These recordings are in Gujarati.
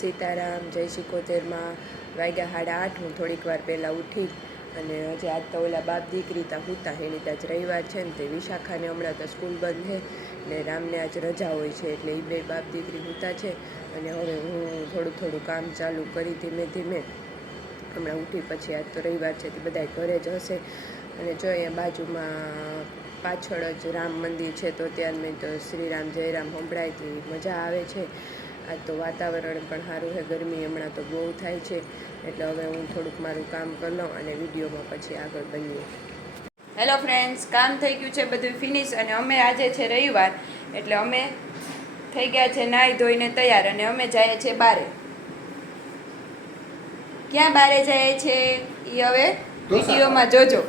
સીતારામ. જય શિકોતેરમાં વાગ્યા 8:30. હું થોડીક વાર પહેલાં ઉઠી અને હજી આજ તો ઓલા બાપ દીકરી તા હુતા એની ત્યાં રવિવાર છે ને તે વિશાખાને હમણાં તો સ્કૂલ બંધ છે ને રામને આજ રજા હોય છે એટલે એ બે બાપ દીકરી હુતા છે. અને હવે હું થોડું કામ ચાલુ કરી ધીમે ધીમે. હમણાં ઉઠી પછી આજ તો રવિવાર છે તે બધા ઘરે જ હશે. અને જો અહીંયા બાજુમાં પાછળ જ રામ મંદિર છે તો ત્યાં મેં તો શ્રીરામ જયરામ સંભળાયથી મજા આવે છે. આજ તો વાતાવરણ પણ સારું છે, ગરમી હમણાં તો બહુ થાય છે એટલે હવે હું થોડુંક મારું કામ કરી લઉં અને વિડીયોમાં પછી આગળ બનીએ. હેલો ફ્રેન્ડ્સ, કામ થઈ ગયું છે બધું ફિનિશ અને અમે આજે છે રવિવાર એટલે અમે થઈ ગયા છે નાહી ધોઈને તૈયાર અને અમે જઈએ છીએ બારે. ક્યાં બારે જઈએ છે એ હવે વિડીયોમાં જોજો.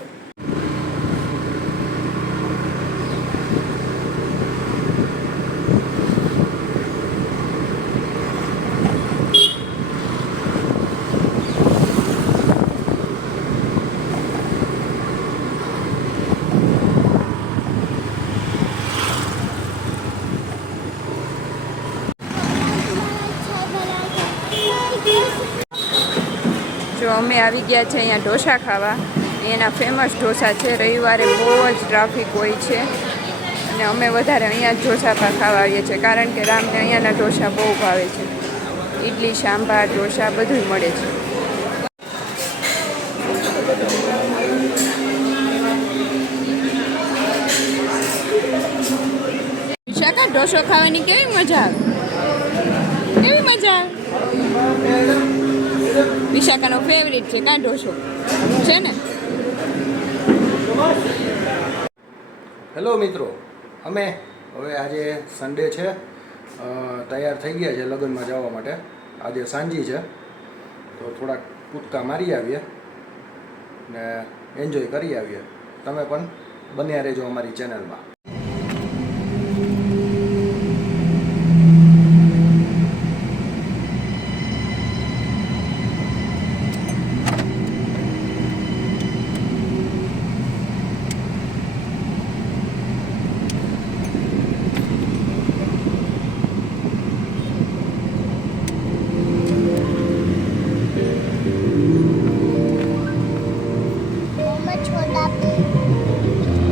જો અમે આવી ગયા છે અહીંયા ઢોસા ખાવા. એના ફેમસ ઢોસા છે. રવિવારે બહુ જ ટ્રાફિક હોય છે અને અમે વધારે અહીંયા જ ઢોસા ખાવા આવીએ છીએ કારણ કે રામને અહીંયાના ઢોસા બહુ ભાવે છે. ઇડલી સાંભાર ઢોસા બધું મળે છે. વિશાખા, ઢોસો ખાવાની કેવી મજા આવે? કેવી મજા આવે? વિશાખાનો ફેવરિટ છે કાં ઢોસો છે ને? હેલો મિત્રો, અમે હવે આજે સન્ડે છે, તૈયાર થઈ ગયા છે લગ્નમાં જવા માટે. આજે સાંજી છે તો થોડાક કૂદકા મારી આવીએ ને એન્જોય કરી આવીએ. તમે પણ બન્યા રહેજો અમારી ચેનલમાં.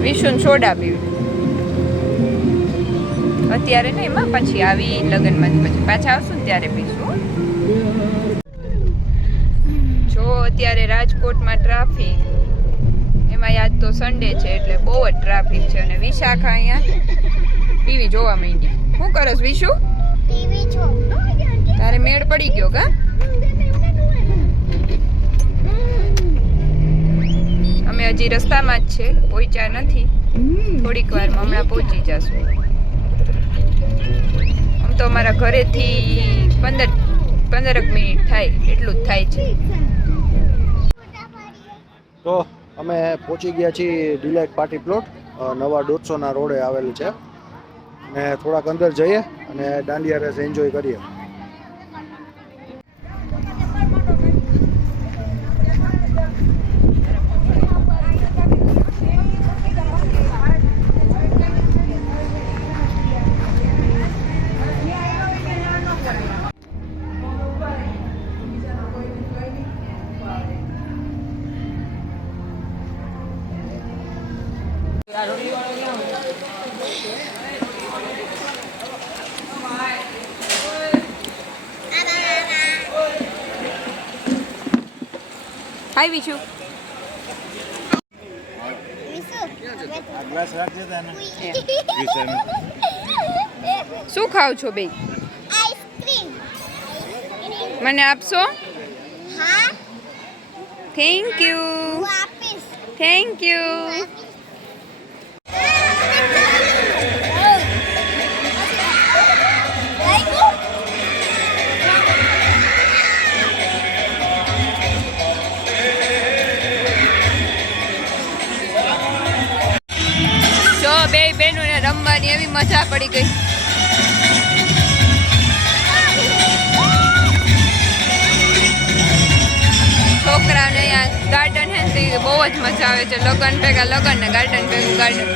વિશુન સોડા પીવું અત્યારે નહીં, એમાં પછી આવી લગ્નમાંથી પછી પાછા આવશું ને ત્યારે પીશું. જો અત્યારે રાજકોટમાં ટ્રાફિક, એમાં યાદ તો સન્ડે છે એટલે બહુ જ ટ્રાફિક છે. અને વિશાખા અહીંયા ટીવી જોવા માંડી. શું કરસ વિશુ? તારે મેળ પડી ગયો કા? અમે હજી રસ્તામાં જ છે, પહોંચ્યા નથી. થોડીક વારમાં હમણાં પહોંચી જશું. આમ તો અમારા ઘરેથી 15 મિનિટ થાય એટલું જ થાય છે. તો અમે પહોંચી ગયા છીએ ડિલાઇટ પાર્ટી પ્લોટ. નવા 150 રોડે આવેલું છે ને થોડાક અંદર જઈએ અને દાંડિયા રેસ એન્જોય કરીએ. હાય વિશુ. શું ખાવ છો બે? મને આપશો? Thank you. Thank you. બે બહેનોને રમવાની એવી મજા પડી ગઈ. છોકરાઓને અહીંયા ગાર્ડન હે ને બહુ જ મજા આવે છે. લગન ભેગા લગન ને ગાર્ડન ભેગું ગાર્ડન.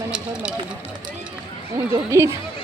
મને ઘરમાં કીધું હું જો ગીત